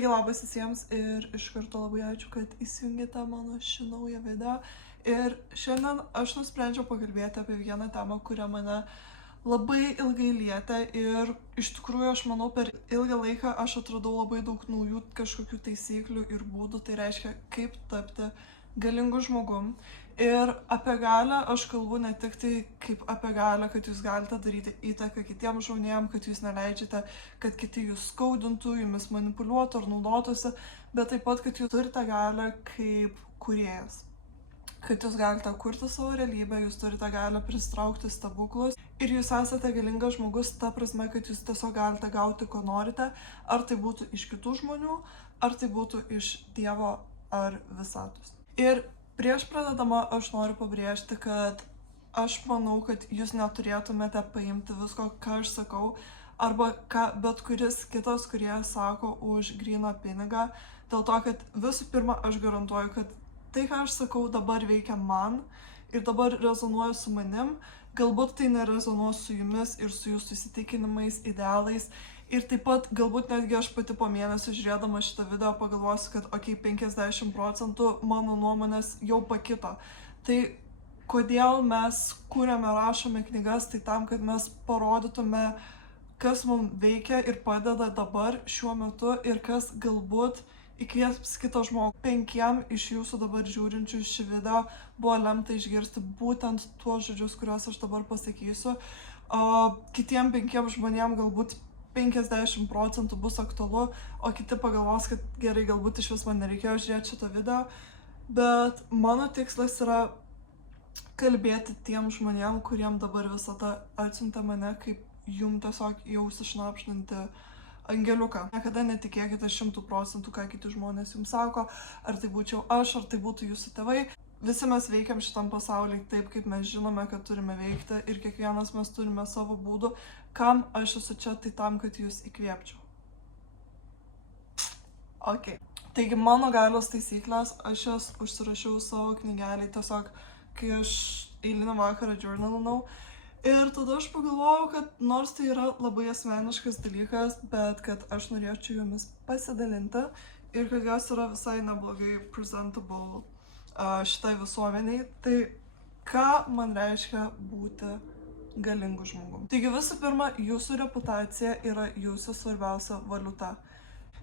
Taigi labas visiems ir iš karto labai ačiū, kad įsijungėte mano šį naują video. Ir šiandien aš nusprendžiau pakalbėti apie vieną temą, kurią mane labai ilgai lietė ir iš tikrųjų aš manau per ilgą laiką aš atradau labai daug naujų kažkokių taisyklių ir būdų, tai reiškia kaip tapti galingu žmogum. Ir apie galią aš kalbu ne tik tai kaip apie galią, kad jūs galite daryti įtaką kitiems žmonėms, kad jūs neleidžiate, kad kiti jūs skaudintų, jumis manipuliuotų ar naudotųsi, bet taip pat, kad jūs turite galią kaip kūrėjas. Kad jūs galite kurti savo realybę, jūs turite galią pristraukti stebuklus ir jūs esate galingas žmogus ta prasme, kad jūs tiesiog galite gauti, ko norite, ar tai būtų iš kitų žmonių, ar tai būtų iš Dievo ar visatos. Ir prieš pradedama aš noriu pabrėžti, kad aš manau, kad jūs neturėtumėte paimti visko, ką aš sakau, arba ką bet kuris kitas, kurie sako už gryną pinigą, dėl to, kad visų pirma aš garantuoju, kad tai, ką aš sakau, dabar veikia man ir dabar rezonuoja su manim, galbūt tai nerezonuos su jumis ir su jūsų įsitikinimais, idealais. Ir taip pat galbūt netgi aš pati po mėnesio žiūrėdama šitą video pagalvosiu, kad 50% mano nuomonės jau pakito. Tai kodėl mes kūrėme, rašome knygas, tai tam, kad mes parodytume, kas mums veikia ir padeda dabar, šiuo metu ir kas galbūt įkvėps kitą žmogų. 5 iš jūsų dabar žiūrinčių šį video buvo lemta išgirsti būtent tuos žodžius, kuriuos aš dabar pasakysiu. Kitiem 5 žmonėm galbūt 50% bus aktualu, o kiti pagalvos, kad gerai, galbūt iš vis man nereikėjo žiūrėti šitą video. Bet mano tikslas yra kalbėti tiem žmonėm, kuriem dabar visata atsiuntė mane, kaip jum tiesiog jau užsišnapšninti angeliuką. Niekada netikėkite 100%, ką kiti žmonės jums sako, ar tai būčiau aš, ar tai būtų jūsų tėvai. Visi mes veikiam šitam pasaulyje taip, kaip mes žinome, kad turime veikti ir kiekvienas mes turime savo būdų. Kam aš esu čia, tai tam, kad jūs įkvėpčiau. Ok. Taigi mano galios taisyklės, aš jas užsirašiau savo knygelį, tiesiog kai aš eilinį vakarą journalinau. Ir tada aš pagalvojau, kad nors tai yra labai asmeniškas dalykas, bet kad aš norėčiau jumis pasidalinti ir kad jos yra visai neblogai presentable šitai visuomeniai. Tai ką man reiškia būti galingu žmogum? Taigi visų pirma, jūsų reputacija yra jūsų svarbiausia valiuta.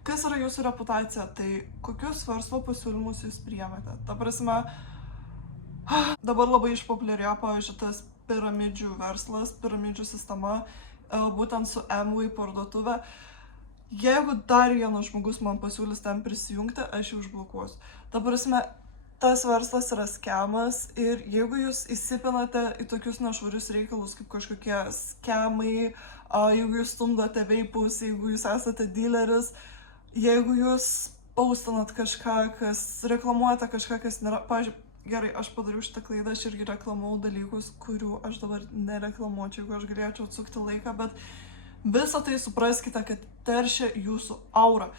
Kas yra jūsų reputacija? Tai kokius verslo pasiūlymus jūs priėmėte? Ta prasme, dabar labai išpopuliarėjo, pavyzdžiui, tas piramidžių verslas, piramidžių sistema, būtent su Amway parduotuvė. Jeigu dar vienas žmogus man pasiūlys ten prisijungti, aš jį užblokuosiu. Ta prasme, tas verslas yra skemas ir jeigu jūs įsipinate į tokius nešvarius reikalus kaip kažkokie skemai, jeigu jūs stumdote veipus, jeigu jūs esate dealeris, jeigu jūs paustinat kažką, kas reklamuojate kažką, kas nėra, pavyzdžiui, gerai, aš padariau šitą klaidą, aš irgi reklamau dalykus, kurių aš dabar nereklamuočiau, jeigu aš galėčiau atsukti laiką, bet visą tai supraskite, kad teršia jūsų aurą.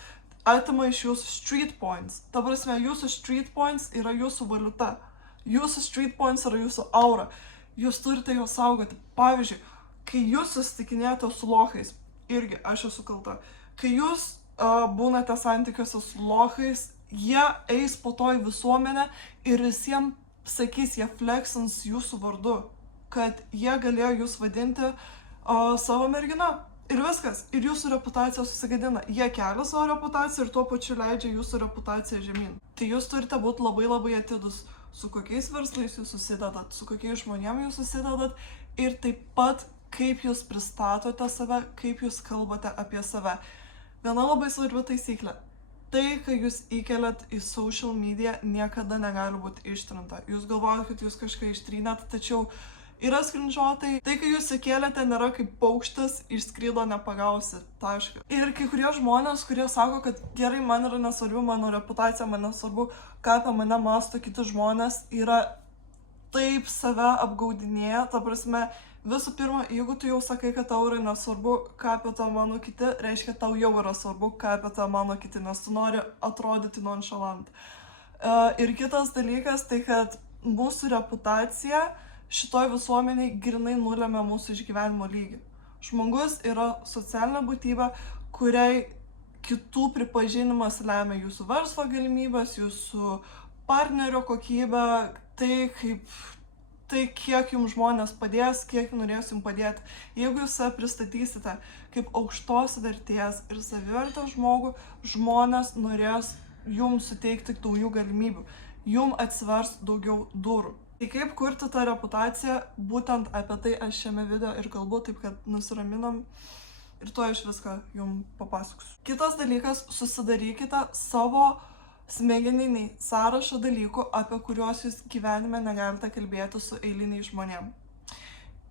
Atima iš jūsų street points. Ta prasme, jūsų street points yra jūsų valiuta. Jūsų street points yra jūsų aura. Jūs turite juos saugoti. Pavyzdžiui, kai jūs susitikinėjate su lochais, irgi aš esu kalta, kai jūs būnate santykiuose su lochais, jie eis po to į visuomenę ir visiems sakys, jie flexins jūsų vardu, kad jie galėjo jūs vadinti savo merginą. Ir viskas. Ir jūsų reputacija susigadina. Jie kelia savo reputaciją ir tuo pačiu leidžia jūsų reputaciją žemyn. Tai jūs turite būti labai atidus, su kokiais verslais jūs susidedat, su kokiais žmonėmis jūs susidedat ir taip pat kaip jūs pristatote save, kaip jūs kalbate apie save. Viena labai svarbi taisyklė. Tai, kai jūs įkeliat į social media, niekada negali būti ištrinta. Jūs galvojate, kad jūs kažką ištrynėt, tačiau yra skrinžotai. Tai, kai jūs įkėlėte, nėra kaip paukštis, išskrydo nepagausi. Taška. Ir kai kurie žmonės, kurie sako, kad gerai, man yra nesvarbu mano reputacija, man nesvarbu, ką apie mane mąsto kiti žmonės, yra taip save apgaudinėja. Ta prasme, visų pirma, jeigu tu jau sakai, kad tau yra nesvarbu, ką apie tą mano kiti, reiškia, tau jau yra svarbu, ką apie tą mano kiti, nes tu nori atrodyti nonchalant. Ir kitas dalykas, tai kad mūsų reputacija šitoj visuomeniai grinai nulėmė mūsų išgyvenimo lygį. Žmogus yra socialinė būtybė, kuriai kitų pripažinimas lemia jūsų verslo galimybės, jūsų partnerio kokybę, tai kiek jums žmonės padės, kiek norės jums padėti. Jeigu jūs save pristatysite kaip aukštos vertės ir savivertės žmogų, žmonės norės jums suteikti naujų galimybių, jums atsivers daugiau durų. Tai kaip kurti tą reputaciją, būtent apie tai aš šiame video ir kalbu, taip kad nusiraminom ir tuo aš viską jums papasakosiu. Kitas dalykas, susidarykite savo smegeninį sąrašą dalykų, apie kuriuos jūs gyvenime negalite kalbėti su eiliniais žmonėm.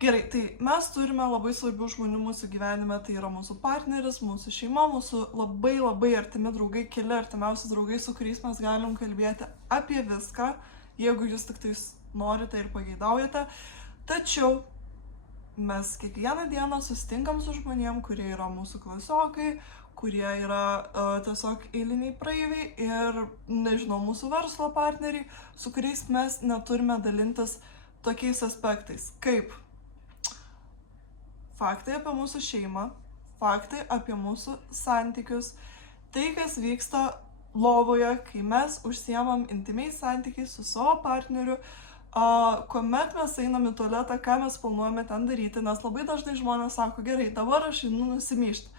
Gerai, tai mes turime labai svarbių žmonių mūsų gyvenime, tai yra mūsų partneris, mūsų šeima, mūsų labai artimi draugai, keli artimiausi draugai, su kuriais mes galim kalbėti apie viską, jeigu jūs tik tais norite ir pageidaujate. Tačiau mes kiekvieną dieną susitinkam su žmonėm, kurie yra mūsų klasiokai, kurie yra tiesiog eiliniai praeiviai ir, nežinau, mūsų verslo partneriai, su kuriais mes neturime dalintis tokiais aspektais, kaip faktai apie mūsų šeimą, faktai apie mūsų santykius, tai, kas vyksta lovoje, kai mes užsiemam intimiais santykiais su savo partneriu, kuomet mes einam į tualetą, ką mes planuojame ten daryti, nes labai dažnai žmonės sako, gerai, dabar aš einu nusimyšti.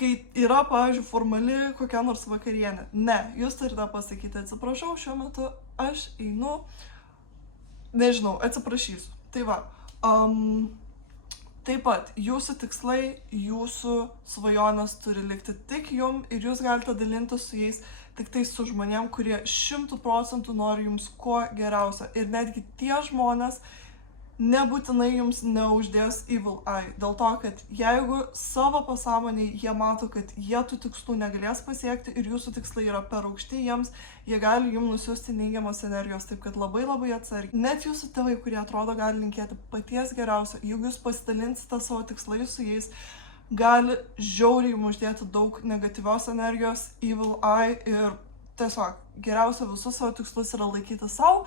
Kai yra, pavyzdžiui, formali kokia nors vakarienė. Ne, jūs turite pasakyti, atsiprašau, šiuo metu aš einu, nežinau, atsiprašysiu. Tai va, taip pat, jūsų tikslai, jūsų svajonės turi likti tik jum ir jūs galite dalinti su jais tik tai su žmonėm, kurie 100% nori jums kuo geriausio. Ir netgi tie žmonės nebūtinai jums neuždės evil eye. Dėl to, kad jeigu savo pasąmonėje jie mato, kad jie tų tikslų negalės pasiekti ir jūsų tikslai yra per aukšti jiems, jie gali jums nusiųsti neigiamos energijos, taip kad labai atsargiai. Net jūsų tėvai, kurie atrodo gali linkėti paties geriausio, jeigu jūs pasidalinsite savo tikslais su jais, gali žiauriai jums uždėti daug negatyvios energijos, evil eye ir tiesiog geriausia visus savo tikslus yra laikyti savo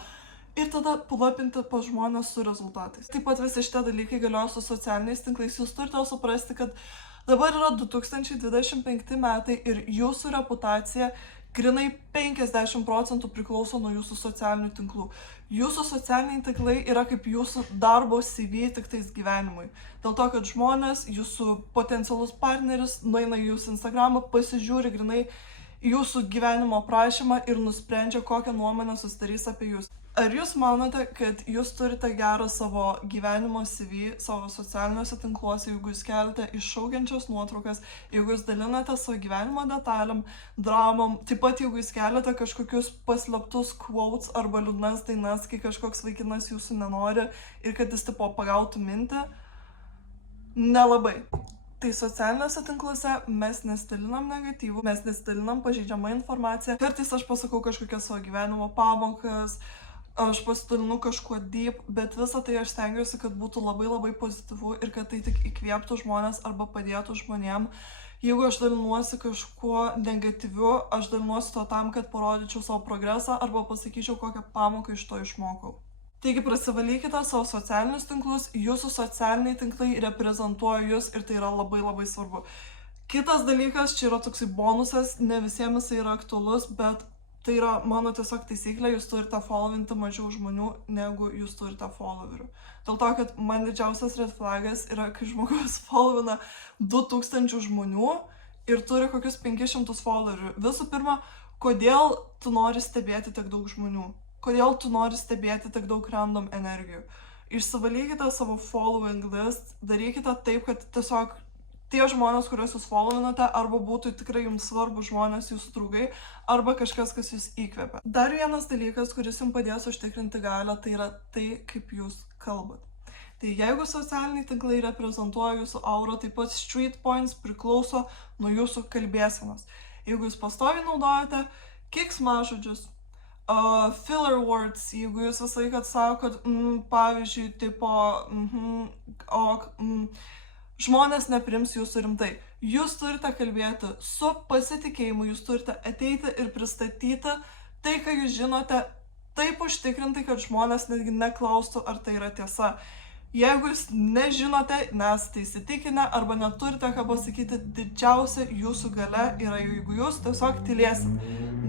ir tada palapinti pas žmonės su rezultatais. Taip pat visi šitie dalykai galioja su socialiniais tinklais. Jūs turite suprasti, kad dabar yra 2025 metai ir jūsų reputacija grinai 50% priklauso nuo jūsų socialinių tinklų. Jūsų socialiniai tinklai yra kaip jūsų darbo CV tik tais gyvenimui. Dėl to, kad žmonės, jūsų potencialus partneris, nueina į jūsų Instagramą, pasižiūri grinai jūsų gyvenimo aprašymą ir nusprendžia, kokią nuomonę susidarys apie jūs. Ar jūs manote, kad jūs turite gerą savo gyvenimo CV, savo socialiniuose tinkluose, jeigu jūs keliate iššaukiančias nuotraukas, jeigu jūs dalinate savo gyvenimo detalėm, dramom, taip pat jeigu jūs keliate kažkokius paslėptus quotes arba liūdnas dainas, kai kažkoks vaikinas jūsų nenori ir kad jis tipo pagautų mintį? Nelabai. Tai socialiniuose tinkluose mes nesidalinam negatyvų, mes nesidalinam pažeidžiamą informaciją. Kartais aš pasakau kažkokias savo gyvenimo pamokas, aš pasidalinu kažkuo deep, bet visą tai aš stengiuosi, kad būtų labai pozityvu ir kad tai tik įkvėptų žmonės arba padėtų žmonėm. Jeigu aš dalinuosi kažkuo negatyviu, aš dalinuosi to tam, kad parodyčiau savo progresą arba pasakyčiau, kokią pamoką iš to išmokau. Taigi prasivalykite savo socialinius tinklus, jūsų socialiniai tinklai reprezentuoja jūs ir tai yra labai svarbu. Kitas dalykas, čia yra toksai bonusas, ne visiems jis yra aktualus, bet tai yra mano tiesiog taisyklė, jūs turite followinti mažiau žmonių, negu jūs turite followerių. Dėl to, kad man didžiausias red flagas yra, kai žmogus followina 2000 žmonių ir turi kokius 500 followerių. Visų pirma, kodėl tu nori stebėti tiek daug žmonių? Kodėl tu nori stebėti tiek daug random energijų? Išsivalykite savo following list, darykite taip, kad tiesiog tie žmonės, kuriuos jūs followinate, arba būtų tikrai jums svarbus žmonės, jūsų draugai, arba kažkas, kas jūs įkvepia. Dar vienas dalykas, kuris jums padės užtikrinti galią, tai yra tai, kaip jūs kalbat. Tai jeigu socialiniai tinklai reprezentuoja jūsų aurą, taip pat street points priklauso nuo jūsų kalbėsenos. Jeigu jūs pastoviai naudojate keiksmažodžius, filler words, jeigu jūs visą laiką sakot, pavyzdžiui, tipo, žmonės neprims jūsų rimtai. Jūs turite kalbėti su pasitikėjimu, jūs turite ateiti ir pristatyti tai, ką jūs žinote, taip užtikrintai, kad žmonės netgi neklaustų, ar tai yra tiesa. Jeigu jūs nežinote, nesate įsitikinę arba neturite ką pasakyti, didžiausia jūsų galia yra, jeigu jūs tiesiog tylėsit.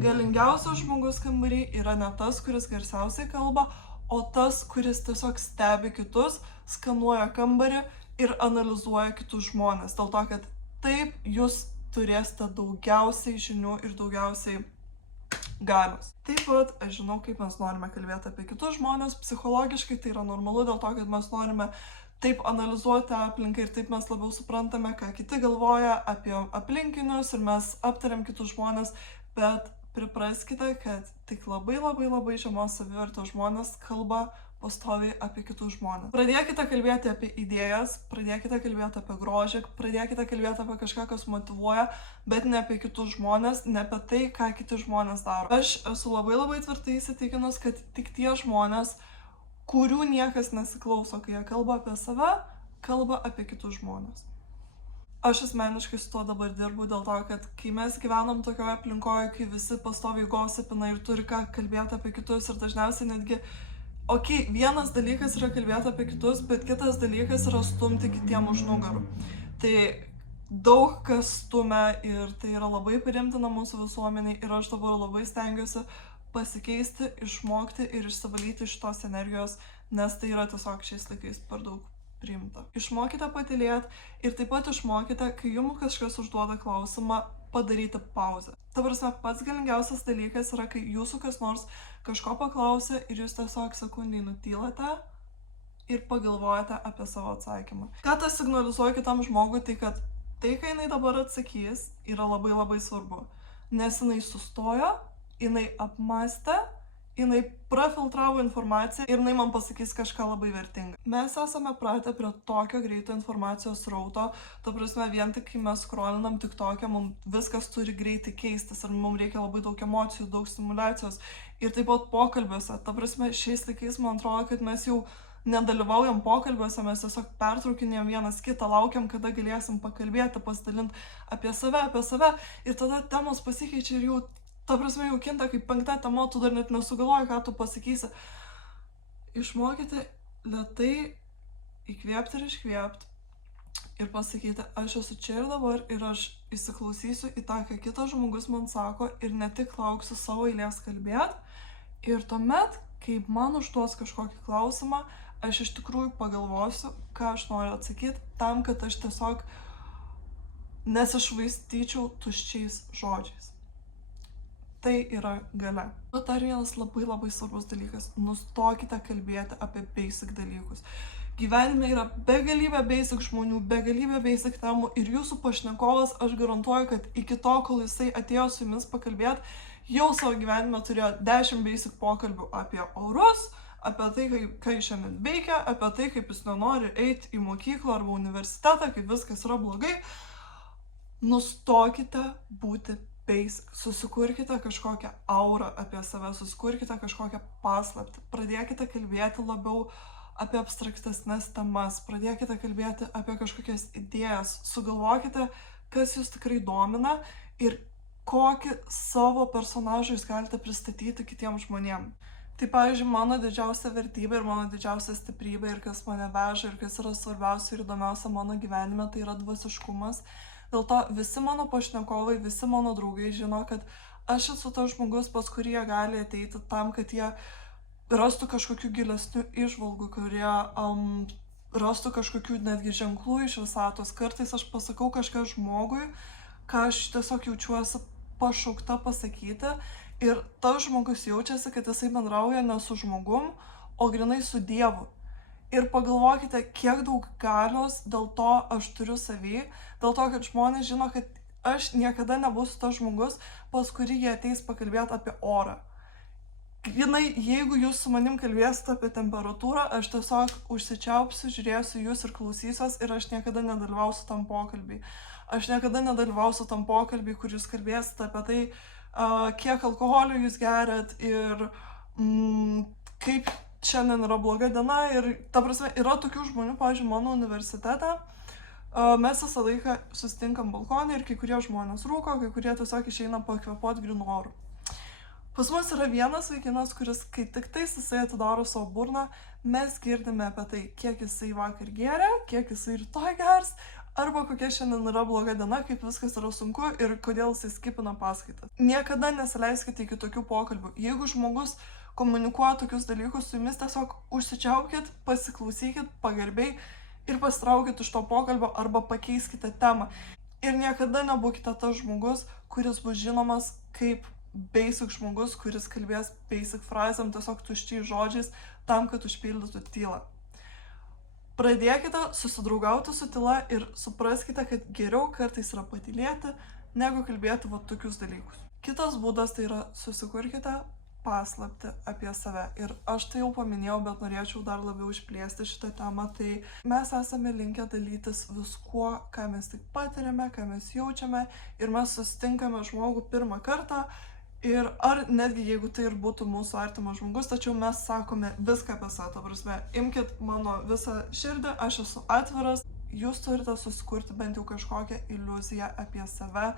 Galingiausias žmogus kambarį yra ne tas, kuris garsiausiai kalba, o tas, kuris tiesiog stebi kitus, skanuoja kambarį ir analizuoja kitus žmonės. Dėl to, kad taip jūs turėsite daugiausiai žinių ir daugiausiai galios. Taip pat aš žinau, kaip mes norime kalbėti apie kitus žmonės, psichologiškai tai yra normalu dėl to, kad mes norime taip analizuoti aplinką ir taip mes labiau suprantame, ką kiti galvoja apie aplinkinius ir mes aptariam kitus žmonės, bet pripraskite, kad tik labai žemos savivertės žmonės kalba pastoviai apie kitus žmonės. Pradėkite kalbėti apie idėjas, pradėkite kalbėti apie grožį, pradėkite kalbėti apie kažką, kas motyvuoja, bet ne apie kitus žmonės, ne apie tai, ką kiti žmonės daro. Aš esu labai tvirtai įsitikinus, kad tik tie žmonės, kurių niekas nesiklauso, kai jie kalba apie save, kalba apie kitus žmonės. Aš asmeniškai su tuo dabar dirbu dėl to, kad kai mes gyvenam tokioje aplinkoje, kai visi pastoviai gosipina ir turi ką kalbėti apie kitus ir dažniausiai netgi vienas dalykas yra kalbėti apie kitus, bet kitas dalykas yra stumti kitiem už nugarų. Tai daug kas stumia ir tai yra labai priimtina mūsų visuomeniai ir aš dabar labai stengiuosi pasikeisti, išmokti ir išsivalyti šitos energijos, nes tai yra tiesiog šiais laikais per daug priimta. Išmokite patylėti ir taip pat išmokite, kai jums kažkas užduoda klausimą, padaryti pauzę. Ta prasme, pats galingiausias dalykas yra, kai jūsų kas nors kažko paklausia ir jūs tiesiog sekundį nutylate ir pagalvojate apie savo atsakymą. Ką tas signalizuoja kitam žmogui, tai kad tai, ką jinai dabar atsakys, yra labai svarbu. Nes jinai sustojo, jinai apmąstė, jinai prafiltravo informaciją ir jinai man pasakys kažką labai vertingą. Mes esame pratę prie tokio greito informacijos srauto, ta prasme, vien tik kai mes skrolinam TikTok'e, mums viskas turi greitai keistis ir mums reikia labai daug emocijų, daug stimulacijos ir taip pat pokalbiuose. Ta prasme, šiais laikais man atrodo, kad mes jau nedalyvaujam pokalbiuose, mes tiesiog pertraukinėjom vienas kitą, laukiam, kada galėsim pakalbėti, pasidalinti apie save ir tada temos pasikeičia ir jau ta prasme, jau kinta kaip 5 tema, tu dar net nesugalvoji, ką tu pasakysi. Išmokite lėtai įkvėpti ir iškvėpti ir pasakyti, aš esu čia ir dabar ir aš įsiklausysiu į tą, ką kitas žmogus man sako ir ne tik lauksiu savo eilės kalbėti. Ir tuomet, kai man užduos kažkokį klausimą, aš iš tikrųjų pagalvosiu, ką aš noriu atsakyti, tam, kad aš tiesiog nesišvaistyčiau tuščiais žodžiais. Tai yra galia. Bet dar vienas labai svarbus dalykas. Nustokite kalbėti apie basic dalykus. Gyvenime yra begalybė basic žmonių, begalybė basic temų ir jūsų pašnekovas, aš garantuoju, kad iki to, kol jisai atėjo su jumis pakalbėti, jau savo gyvenime turėjo 10 basic pokalbių apie orus, apie tai, ką jis šiandien veikia, apie tai, kaip jis nenori eiti į mokyklą arba universitetą, kaip viskas yra blogai. Nustokite būti basic. Susikurkite kažkokią aurą apie save, susikurkite kažkokią paslaptį. Pradėkite kalbėti labiau apie abstraktesnes temas, pradėkite kalbėti apie kažkokias idėjas, sugalvokite, kas jūs tikrai domina ir kokį savo personažą jūs galite pristatyti kitiems žmonėms. Tai pavyzdžiui, mano didžiausia vertybė ir mano didžiausia stiprybė ir kas mane veža ir kas yra svarbiausia ir įdomiausia mano gyvenime, tai yra dvasiškumas. Dėl to visi mano pašnekovai, visi mano draugai žino, kad aš esu tas žmogus, pas kurį jie gali ateiti tam, kad jie rastų kažkokių gilesnių įžvalgų, kurie rastų kažkokių netgi ženklų iš visatos. Kartais aš pasakau kažką žmogui, ką aš tiesiog jaučiuosi pašaukta pasakyti ir tas žmogus jaučiasi, kad jisai bendrauja ne su žmogum, o grynai su Dievu. Ir pagalvokite, kiek daug galios dėl to aš turiu savy, dėl to, kad žmonės žino, kad aš niekada nebūsiu tas žmogus, pas kurį jie ateis pakalbėti apie orą. Grynai, jeigu jūs su manim kalbėsite apie temperatūrą, aš tiesiog užsičiaupsiu, žiūrėsiu jūs ir klausysiuos ir aš niekada nedalyvausiu tam pokalbį. Aš niekada nedalyvausiu tam pokalbį, kur jūs kalbėsite apie tai, kiek alkoholio jūs geriat ir kaip šiandien yra bloga diena ir, ta prasme, yra tokių žmonių, pavyzdžiui, mano universitete, mes visą laiką susitinkam balkonį ir kai kurie žmonės rūko, kai kurie tiesiog išeina pakvėpuoti grynų orų. Pas mus yra vienas vaikinas, kuris, kai tik tais jisai atidaro savo burną, mes girdime apie tai, kiek jisai vakar gėrė, kiek jisai rytoj gers, arba kokia šiandien yra bloga diena, kaip viskas yra sunku ir kodėl jisai skipina paskaitą. Niekada nesileiskite iki tokių pokalbių. Jeigu žmogus komunikuoja tokius dalykus su jumis, tiesiog užsičiaupkit, pasiklausykit pagarbiai ir pasitraukit iš to pokalbio arba pakeiskite temą. Ir niekada nebūkite tas žmogus, kuris bus žinomas kaip basic žmogus, kuris kalbės basic frazėm, tiesiog tuščiai žodžiais, tam, kad užpildytų tylą. Pradėkite susidraugauti su tyla ir supraskite, kad geriau kartais yra patylėti, negu kalbėti va tokius dalykus. Kitas būdas tai yra susikurkite paslaptį apie save. Ir aš tai jau paminėjau, bet norėčiau dar labiau išplėsti šitą temą. Tai mes esame linkę dalytis viskuo, ką mes tik patiriame, ką mes jaučiame ir mes susitinkame žmogų pirmą kartą. Ir ar netgi jeigu tai ir būtų mūsų artimas žmogus, tačiau mes sakome viską apie save, ta prasme, imkit mano visą širdį, aš esu atviras, jūs turite susikurti bent jau kažkokią iliuziją apie save,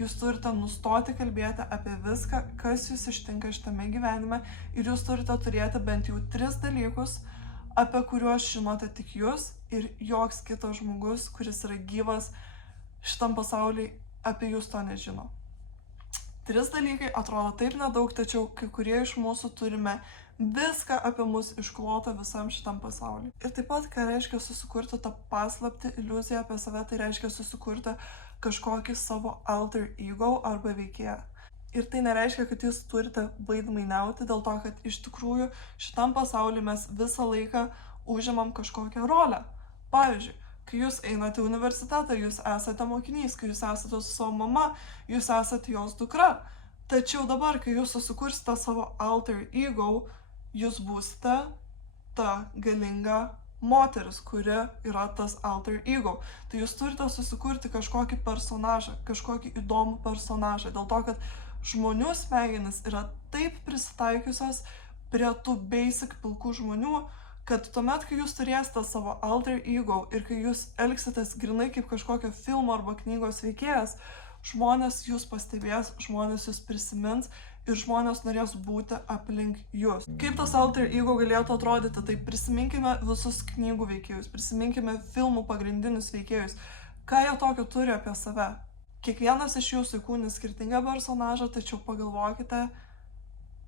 jūs turite nustoti kalbėti apie viską, kas jūs ištinka šitame gyvenime ir jūs turite turėti bent jau 3 dalykus, apie kuriuos žinote tik jūs ir joks kitas žmogus, kuris yra gyvas šitam pasauliui, apie jūs to nežino. 3 dalykai atrodo taip nedaug, tačiau kai kurie iš mūsų turime viską apie mus išklotą visam šitam pasauliu. Ir taip pat, ką reiškia susikurti tą paslaptį, iliuziją apie save, tai reiškia susikurti kažkokį savo alter ego arba veikėją. Ir tai nereiškia, kad jūs turite vaidmainiauti, dėl to, kad iš tikrųjų šitam pasauliu mes visą laiką užimam kažkokią rolę. Pavyzdžiui, kai jūs einate į universitetą, jūs esate mokinys, kai jūs esate su savo mama, jūs esate jos dukra. Tačiau dabar, kai jūs susikursite savo alter ego, jūs būsite ta galinga moteris, kuri yra tas alter ego. Tai jūs turite susikurti kažkokį personažą, kažkokį įdomų personažą. Dėl to, kad žmonių smegenys yra taip prisitaikiusios prie tų basic pilkų žmonių, kad tuomet, kai jūs turėsite savo alter ego ir kai jūs elgsitės grinai kaip kažkokio filmo arba knygos veikėjas, žmonės jūs pastebės, žmonės jūs prisimins ir žmonės norės būti aplink jūs. Kaip tas alter ego galėtų atrodyti? Tai prisiminkime visus knygų veikėjus, prisiminkime filmų pagrindinius veikėjus. Ką jie tokio turi apie save? Kiekvienas iš jūsų įkūnys skirtingą personažą, tačiau pagalvokite,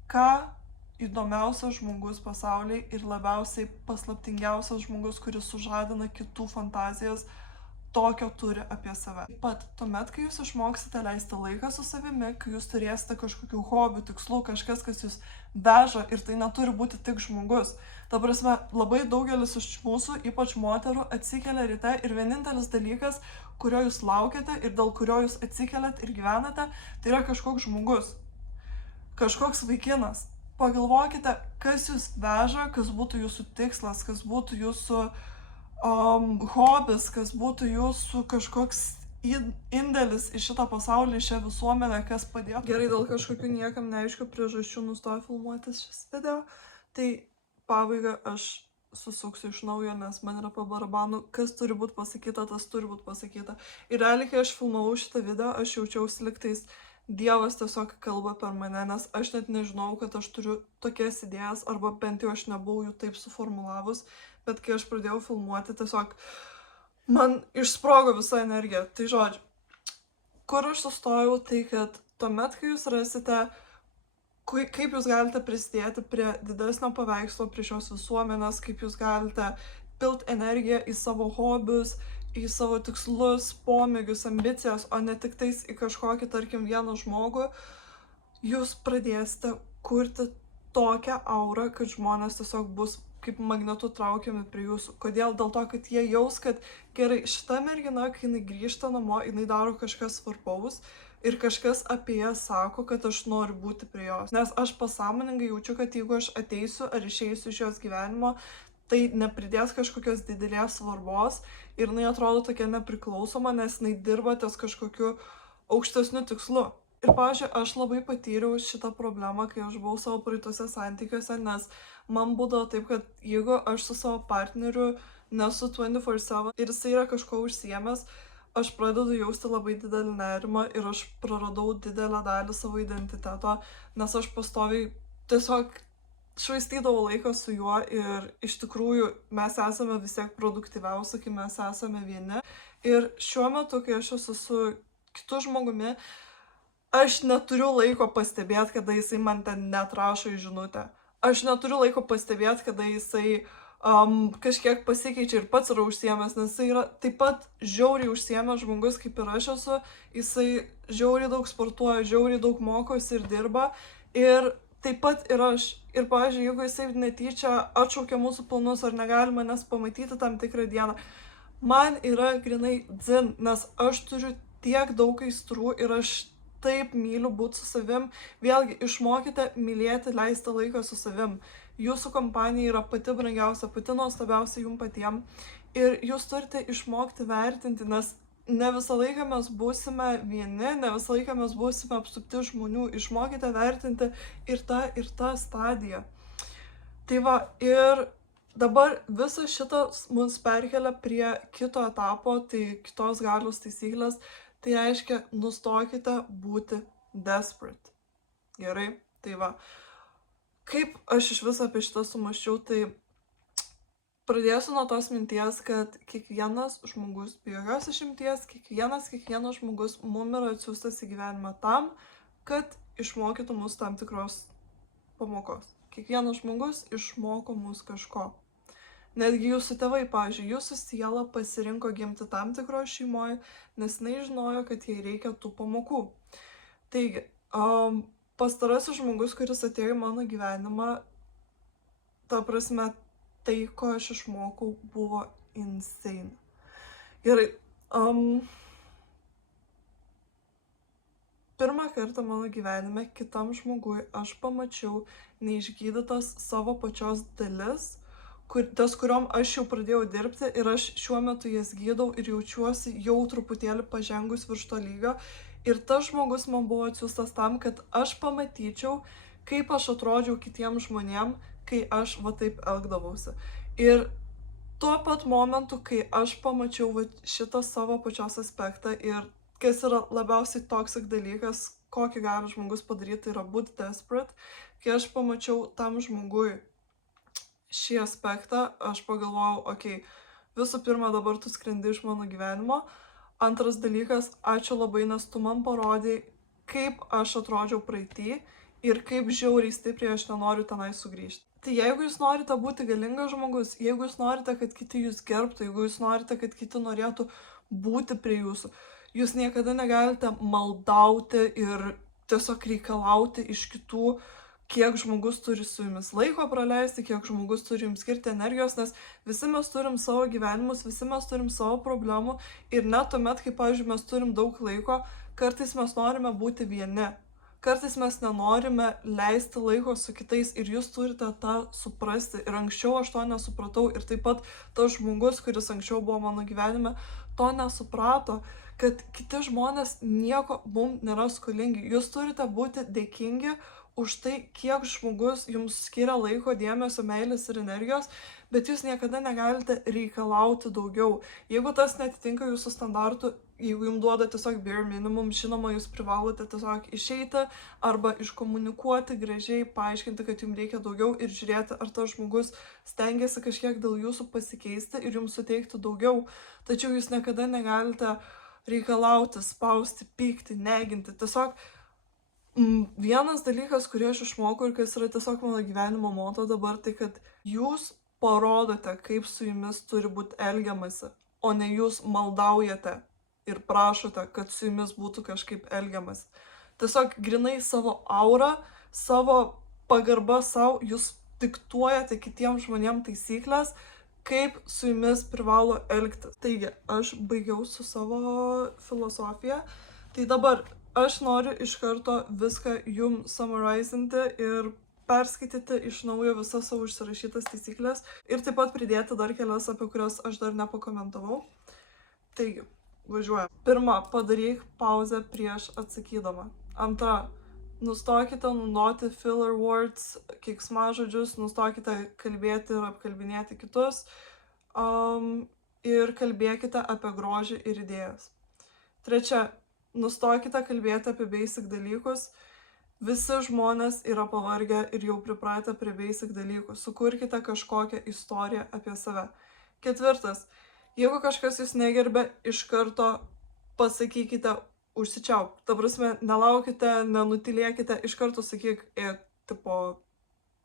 ką įdomiausias žmogus pasaulyje ir labiausiai paslaptingiausias žmogus, kuris sužadina kitų fantazijas, tokio turi apie save. Taip pat, tuomet, kai jūs išmoksite leisti laiką su savimi, kai jūs turėsite kažkokių hobių, tikslų, kažkas, kas jūs veža ir tai neturi būti tik žmogus. Ta prasme, labai daugelis iš mūsų, ypač moterų, atsikelia ryte ir vienintelis dalykas, kurio jūs laukiate ir dėl kurio jūs atsikeliat ir gyvenate, tai yra kažkoks žmogus, kažkoks vaikinas. Pagalvokite, kas jūs veža, kas būtų jūsų tikslas, kas būtų jūsų hobis, kas būtų jūsų kažkoks indėlis į šitą pasaulį, į šią visuomenę, kas padėtų. Gerai, dėl kažkokių niekam neaiškių priežasčių nustojo filmuotis šis video, tai pabaigą aš susuksiu iš naujo, nes man yra po barabanu, kas turi būti pasakyta, tas turi būti pasakyta. Ir realiai, kai aš filmavau šitą video, aš jaučiausi liktais Dievas tiesiog kalba per mane, nes aš net nežinau, kad aš turiu tokias idėjas, arba bent jau aš nebuvau jų taip suformulavus, bet kai aš pradėjau filmuoti, tiesiog man išsprogo visa energija. Tai žodžiu, kur aš sustojau, tai kad tuomet, kai jūs rasite, kaip jūs galite prisidėti prie didesnio paveikslo, prie šios visuomenės, kaip jūs galite pilt energiją į savo hobius, į savo tikslus, pomėgius, ambicijas, o ne tik tais į kažkokį, tarkim, vieną žmogų, jūs pradėsite kurti tokią aurą, kad žmonės tiesiog bus kaip magnetu traukiami prie jūsų. Kodėl? Dėl to, kad jie jaus, kad gerai, šita mergina, kai jinai grįžta namo, jinai daro kažkas svarbaus ir kažkas apie ją sako, kad aš noriu būti prie jos. Nes aš pasąmoningai jaučiu, kad jeigu aš ateisiu ar išeisiu iš jos gyvenimo, tai nepridės kažkokios didelės svarbos ir jinai atrodo tokia nepriklausoma, nes jinai dirba ties kažkokiu aukštesniu tikslu. Ir, pavyzdžiui, aš labai patyriau šitą problemą, kai aš buvau savo praeituose santykiuose, nes man būdavo taip, kad jeigu aš su savo partneriu nesu 24/7 ir jisai yra kažko užsiėmęs, aš pradedu jausti labai didelį nerimą ir aš praradau didelę dalį savo identiteto, nes aš pastoviai tiesiog švaistydavau laiką su juo ir iš tikrųjų mes esame vis tiek produktyviausi, kai mes esame vieni. Ir šiuo metu, kai aš esu su kitu žmogumi, aš neturiu laiko pastebėti, kada jisai man ten neatrašo į žinutę. Aš neturiu laiko pastebėti, kada jisai kažkiek pasikeičia ir pats yra užsiėmęs, nes jisai yra taip pat žiauriai užsiėmęs žmogus, kaip ir aš esu. Jisai žiauriai daug sportuoja, žiauriai daug mokosi ir dirba. Ir taip pat ir aš. Ir, pavyzdžiui, jeigu jisai netyčia atšaukia mūsų planus ar negali manęs pamatyti tam tikrą dieną, man yra grinai dzin, nes aš turiu tiek daug aistrų ir aš taip myliu būti su savim. Vėlgi, išmokite mylėti, leisti laiką su savim. Jūsų kompanija yra pati brangiausia, pati nuostabiausia jums patiems. Ir jūs turite išmokti vertinti, nes ne visą laiką mes būsime vieni, ne visą laiką mes būsime apsupti žmonių. Išmokite vertinti ir tą stadiją. Tai va, ir dabar visas šitas mus perkelia prie kito etapo, tai kitos galios taisyklės. Tai reiškia, nustokite būti desperate. Gerai? Tai va. Kaip aš iš viso apie šitą sumaščiau, tai pradėsiu nuo tos minties, kad kiekvienas žmogus, be jokios išimties, kiekvienas žmogus mum yra atsiųstas į gyvenimą tam, kad išmokytų mus tam tikros pamokos. Kiekvienas žmogus išmoko mus kažko. Netgi jūsų tėvai, pavyzdžiui, jūsų siela pasirinko gimti tam tikroje šeimoje, nes jinai žinojo, kad jai reikia tų pamokų. Taigi, pastarasis žmogus, kuris atėjo į mano gyvenimą, ta prasme, tai, ko aš išmokau, buvo insane. Gerai, pirmą kartą mano gyvenime kitam žmogui aš pamačiau neišgydytas savo pačios dalis, ties kuriom aš jau pradėjau dirbti ir aš šiuo metu jas gydau ir jaučiuosi jau truputėlį pažengus virš to lygio. Ir tas žmogus man buvo atsiųstas tam, kad aš pamatyčiau, kaip aš atrodžiau kitiems žmonėm, kai aš va taip elgdavausi. Ir tuo pat momentu, kai aš pamačiau va šitą savo pačios aspektą ir kas yra labiausiai toxic dalykas, kokį gali žmogus padaryti, tai yra būti desperate, kai aš pamačiau tam žmogui šį aspektą, aš pagalvojau, okei, visų pirma, dabar tu skrendi iš mano gyvenimo. Antras dalykas, ačiū labai, nes tu man parodai, kaip aš atrodžiau praeitį ir kaip žiauriai stipriai aš nenoriu tenai sugrįžti. Tai jeigu jūs norite būti galingas žmogus, jeigu jūs norite, kad kiti jūs gerbtų, jeigu jūs norite, kad kiti norėtų būti prie jūsų, jūs niekada negalite maldauti ir tiesiog reikalauti iš kitų, kiek žmogus turi su jumis laiko praleisti, kiek žmogus turi jums skirti energijos, nes visi mes turim savo gyvenimus, visi mes turim savo problemų ir net tuomet, kai, pavyzdžiui, mes turim daug laiko, kartais mes norime būti vieni, kartais mes nenorime leisti laiko su kitais ir jūs turite tą suprasti. Ir anksčiau aš to nesupratau ir taip pat tas žmogus, kuris anksčiau buvo mano gyvenime, to nesuprato, kad kiti žmonės nieko mums nėra skolingi. Jūs turite būti dėkingi už tai, kiek žmogus jums skiria laiko, dėmesio, meilės ir energijos, bet jūs niekada negalite reikalauti daugiau. Jeigu tas netitinka jūsų standartų, jeigu jums duoda tiesiog bare minimum, žinoma, jūs privalote tiesiog išeiti arba iškomunikuoti gražiai, paaiškinti, kad jums reikia daugiau ir žiūrėti, ar tas žmogus stengiasi kažkiek dėl jūsų pasikeisti ir jums suteikti daugiau. Tačiau jūs niekada negalite reikalauti, spausti, pykti, neginti. Tiesiog vienas dalykas, kurį aš išmokau ir kas yra tiesiog mano gyvenimo moto dabar, tai kad jūs parodote, kaip su jumis turi būti elgiamasi, o ne jūs maldaujate ir prašote, kad su jumis būtų kažkaip elgiamasi. Tiesiog grinai savo aurą, savo pagarbą savo, jūs diktuojate kitiems žmonėms taisyklės, kaip su jumis privalo elgtis. Taigi, aš baigiau su savo filosofija, tai dabar aš noriu iš karto viską jums summarizinti ir perskaityti iš naujo visas savo užsirašytas taisyklės ir taip pat pridėti dar kelias, apie kurias aš dar nepakomentavau. Taigi, važiuojam. Pirma, padaryk pauzę prieš atsakydama. Antra, nustokite naudoti filler words, keiksmažodžius, nustokite kalbėti ir apkalbinėti kitus ir kalbėkite apie grožį ir idėjas. Trečia, nustokite kalbėti apie basic dalykus. Visi žmonės yra pavargę ir jau pripratę prie basic dalykų. Sukurkite kažkokią istoriją apie save. Ketvirtas, jeigu kažkas jūs negerbė, iš karto pasakykite užsičiaupk. Ta prasme, nelaukite, nenutilėkite, iš karto sakyk, tipo,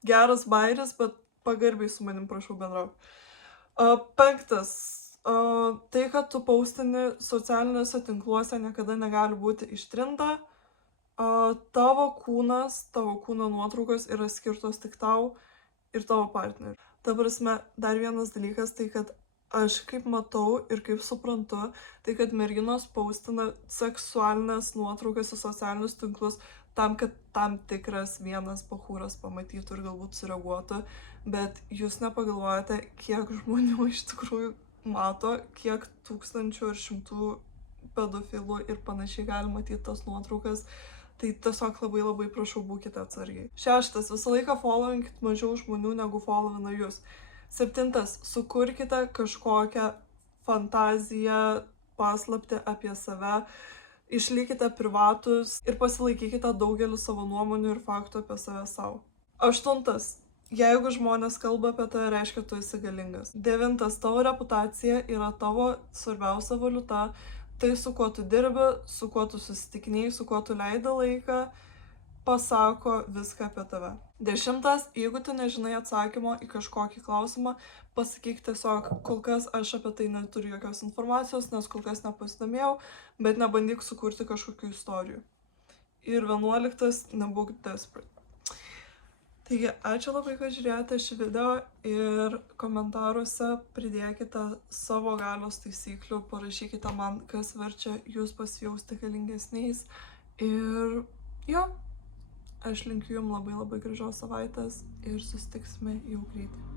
geras bairis, bet pagarbiai su manim prašau bendrauk. Penktas, tai, kad tu paustini socialiniuose tinkluose, niekada negali būti ištrinta. Tavo kūno nuotraukos yra skirtos tik tau ir tavo partneriui. Ta prasme, dar vienas dalykas, tai kad aš kaip matau ir kaip suprantu, tai kad merginos paustina seksualinės nuotraukas į socialinius tinklus tam, kad tam tikras vienas bachūras pamatytų ir galbūt sureaguotų, bet jūs nepagalvojate, kiek žmonių iš tikrųjų mato, kiek tūkstančių ir šimtų pedofilų ir panašiai gali matyti tas nuotraukas. Tai tiesiog labai prašau, būkite atsargiai. Šeštas, visą laiką followinkit mažiau žmonių negu followina jūs. Septintas, sukurkite kažkokią fantaziją, paslaptį apie save, išlikite privatus ir pasilaikykite daugelį savo nuomonių ir faktų apie save savo. Aštuntas, jeigu žmonės kalba apie tai, reiškia, tu esi galingas. Devintas, tavo reputacija yra tavo svarbiausia valiuta. Tai, su kuo tu dirbi, su kuo tu susitikinėjai, su kuo tu leidai laiką, pasako viską apie tave. Dešimtas, jeigu tu nežinai atsakymo į kažkokį klausimą, pasakyk tiesiog, kol kas aš apie tai neturiu jokios informacijos, nes kol kas nepasidomėjau, bet nebandyk sukurti kažkokių istorijų. Ir 11, nebūk desperate. Taigi, ačiū labai, kad žiūrėjote šį video ir komentaruose pridėkite savo galios taisyklių, parašykite man, kas verčia jūs pasijausti galingesniais. Ir jo, aš linkiu jums labai gražios savaitės ir susitiksime jau greitai.